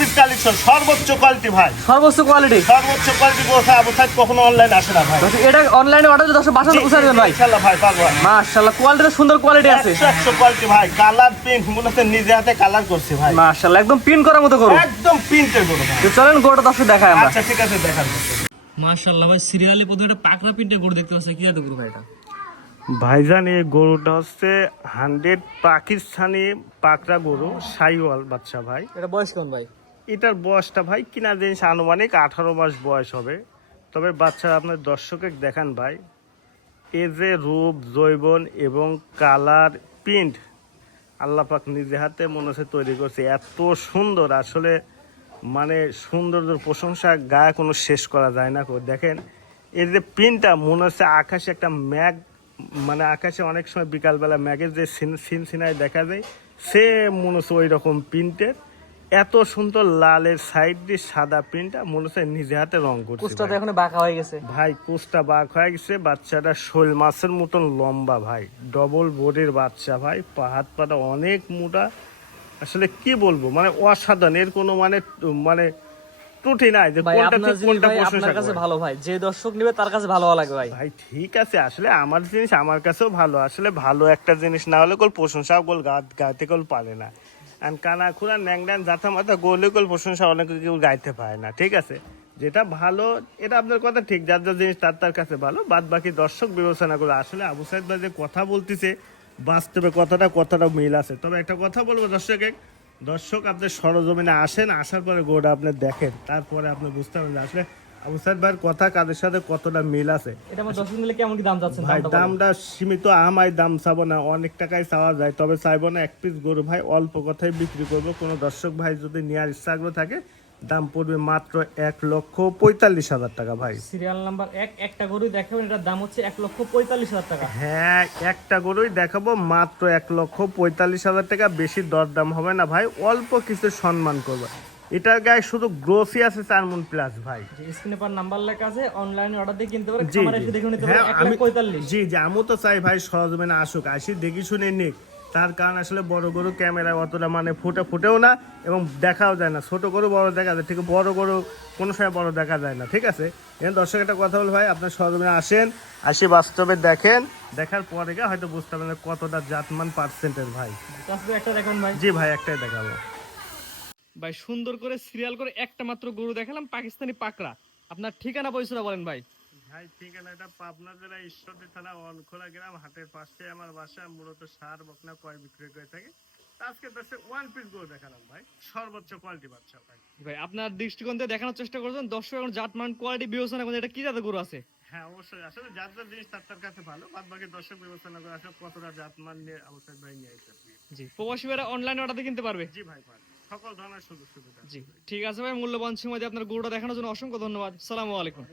Piece collection সর্বোচ্চ quality ভাই। সর্বোচ্চ কোয়ালিটি সর্বোচ্চ কোয়ালিটি বসে আবু সাইড কখনো অনলাইন আসে না ভাই। এটা অনলাইনে অর্ডার দিলে বাসা পৌঁছে দেবেন ভাই। ইনশাল্লাহ ভাই পাবো মাশাআল্লাহ কোয়ালিটিটা সুন্দর কোয়ালিটি আছে। একশো একশো কোয়ালিটি ভাই কালার প্রিন্ট মনে হচ্ছে নিজে হাতে কালার করছি ভাই। মাশাআল্লাহ একদম পিন করার মতো করুন। একদম প্রিন্টের তো চলেন গরুটা দর্শক দেখাই আমরা। আচ্ছা ঠিক আছে দেখান। মাশাআল্লাহ ভাই সিরিয়ালি প্রথমে একটা পাকড়া প্রিন্টের গরু দেখতে পাচ্ছি। কি জাতের গরু ভাই এটা? ভাইজান এই গরুটা হচ্ছে হান্ড্রেড পাকিস্তানি পাকড়া গরু সাইওয়াল বাচ্চা ভাই। এটা বয়স কেমন ভাই? এটার বয়সটা ভাই কিনা জিনিস আনুমানিক আঠারো মাস বয়স হবে। তবে বাচ্চা আপনার দর্শকে দেখান ভাই, এ যে রূপ জৈবন এবং কালার প্রিন্ট আল্লাপাক নিজে হাতে মনে হচ্ছে তৈরি করছে, এত সুন্দর। আসলে মানে সৌন্দর্যের প্রশংসা গায়ে কোনো শেষ করা যায় না। দেখেন এর যে প্রিন্টটা মনে হচ্ছে আকাশে একটা ম্যাগ মানে আকাশে অনেক সময় বিকালবেলা ম্যাগের যে সিন সিন সিনায় দেখা যায় সে মনে হচ্ছে ওই রকম প্রিন্টের। এত সুন্দর লালের সাইড দিয়ে সাদা প্রিন্টটা মনে হচ্ছে নিজে হাতে রং করছে কুচটা তো এখন বাঁকা হয়ে গেছে। ভাই কোচটা বাঘ হয়ে গেছে বাচ্চাটা শোল মাছের মতন লম্বা ভাই। ডবল বডির বাচ্চা ভাই পা হাত পাটা অনেক মোটা। আসলে কি বলব মানে অসাধারণ এর কোনো মানে মানে ত্রুটি নাই যে কোনটা ঠিক কোনটা আপনার কাছে ভালো ভাই যে দর্শক নেবে তার কাছে ভালো লাগে ভাই। ভাই ঠিক আছে আসলে আমার জিনিস আমার কাছেও ভালো আসলে ভালো একটা জিনিস না হলে কোল প্রশংসা গোল গাইতে কোল পারে না। আর কানা খুঁড়া ন্যাংডান জাথা মাথা গোলে কোল প্রশংসা অনেক কেউ গাইতে পারে না ঠিক আছে যেটা ভালো এটা আপনার কথা ঠিক যার যার জিনিস তার তার কাছে ভালো বাদ বাকি দর্শক বিবেচনা করে আসলে আবু সাইদ ভাই যে কথা বলতেছে বাস্তবে কথাটা কথাটা মিল আছে তবে একটা কথা বলব দর্শক দর্শক আপনি সরজমিনে আসেন আসার পরে গোটা আপনি দেখেন তারপরে আপনি বুঝতে পারবেন আসলে আবু সাইদ ভাইয়ের কথা কাদের সাথে কতটা মিল আছে? এটা আমার দর্শক নিলে কেমন কি দাম যাচ্ছে ভাই দামটা সীমিত আমায় দাম চাবো না অনেক টাকায় চাওয়া যায় তবে চাইব না এক পিস গরু ভাই অল্প কথায় বিক্রি করব। কোনো দর্শক ভাই যদি নেওয়ার ইচ্ছা আগ্রহ থাকে দাম পড়বে মাত্র এক লক্ষ পঁয়তাল্লিশ হাজার টাকা ভাই। সিরিয়াল নাম্বার এক একটা গরু দেখাবেন এটার দাম হচ্ছে এক লক্ষ পঁয়তাল্লিশ হাজার টাকা। হ্যাঁ একটা গরুই দেখাবো মাত্র এক লক্ষ পঁয়তাল্লিশ হাজার টাকা বেশি দরদাম হবে না ভাই অল্প কিছু সম্মান করবে। এটার গায়ে শুধু গ্রোসই আছে চার মন প্লাস ভাই স্ক্রিনে পার নাম্বার লেখা আছে অনলাইনে অর্ডার দিয়ে কিনতে পারে খামারে। এসে দেখে নিতে হ্যাঁ, পারে আমি জি জি আমিও তো চাই ভাই সরজমিনে আসুক। আসি দেখি শুনে নিক। তার কারণ আসলে বড় গরু ক্যামেরায় অতটা মানে ফুটে ফুটেও না এবং দেখাও যায় না। ছোট গরু বড় দেখা যায় ঠিক বড় গরু কোনো সময় বড় দেখা যায় না ঠিক আছে? এখানে দর্শক একটা কথা বল ভাই আপনার সরজমিনে আসেন। আসি বাস্তবে দেখেন। দেখার পরে গিয়ে হয়তো বুঝতে পারবেন কতটা জাতমান পার্সেন্টের ভাই। একটা দেখুন ভাই। জি ভাই একটাই দেখাবো। ভাই সুন্দর করে সিরিয়াল করে একটা মাত্র গরু দেখালাম পাকিস্তানি পাকড়া। আপনার ঠিকানা পয়সাটা বলেন ভাই। ভাই ঠিকানাটা পাবনা জেলা ঈশ্বরদী থানা অনখোলা গ্রাম হাটের পাশে আমার বাসা মূলত সার বকনা কয় বিক্রি করে থাকে। আজকে দশে ওয়ান পিস গরু দেখালাম ভাই সর্বোচ্চ কোয়ালিটি বাচ্চা ভাই। ভাই আপনার দৃষ্টিকোণ থেকে দেখানোর চেষ্টা করছেন দর্শক এখন জাতমান কোয়ালিটি বিবেচনা এটা কি জাতের গরু আছে? হ্যাঁ অবশ্যই আসলে যার জিনিস তার তার কাছে ভালো। বাদ বাকি দর্শক বিবেচনা করে আসলে কতটা জাতমান নিয়ে অবশ্যই ভাই নিয়ে জি প্রবাসী ভাইরা অনলাইনে অর্ডার দিয়ে কিনতে পারবে? জি ভাই ভাই সকল ধরনের সুযোগ সুবিধা। জি ঠিক আছে ভাই মূল্যবান সময় দিয়ে আপনার গরুটা দেখানোর জন্য অসংখ্য ধন্যবাদ। সালামু আলাইকুম।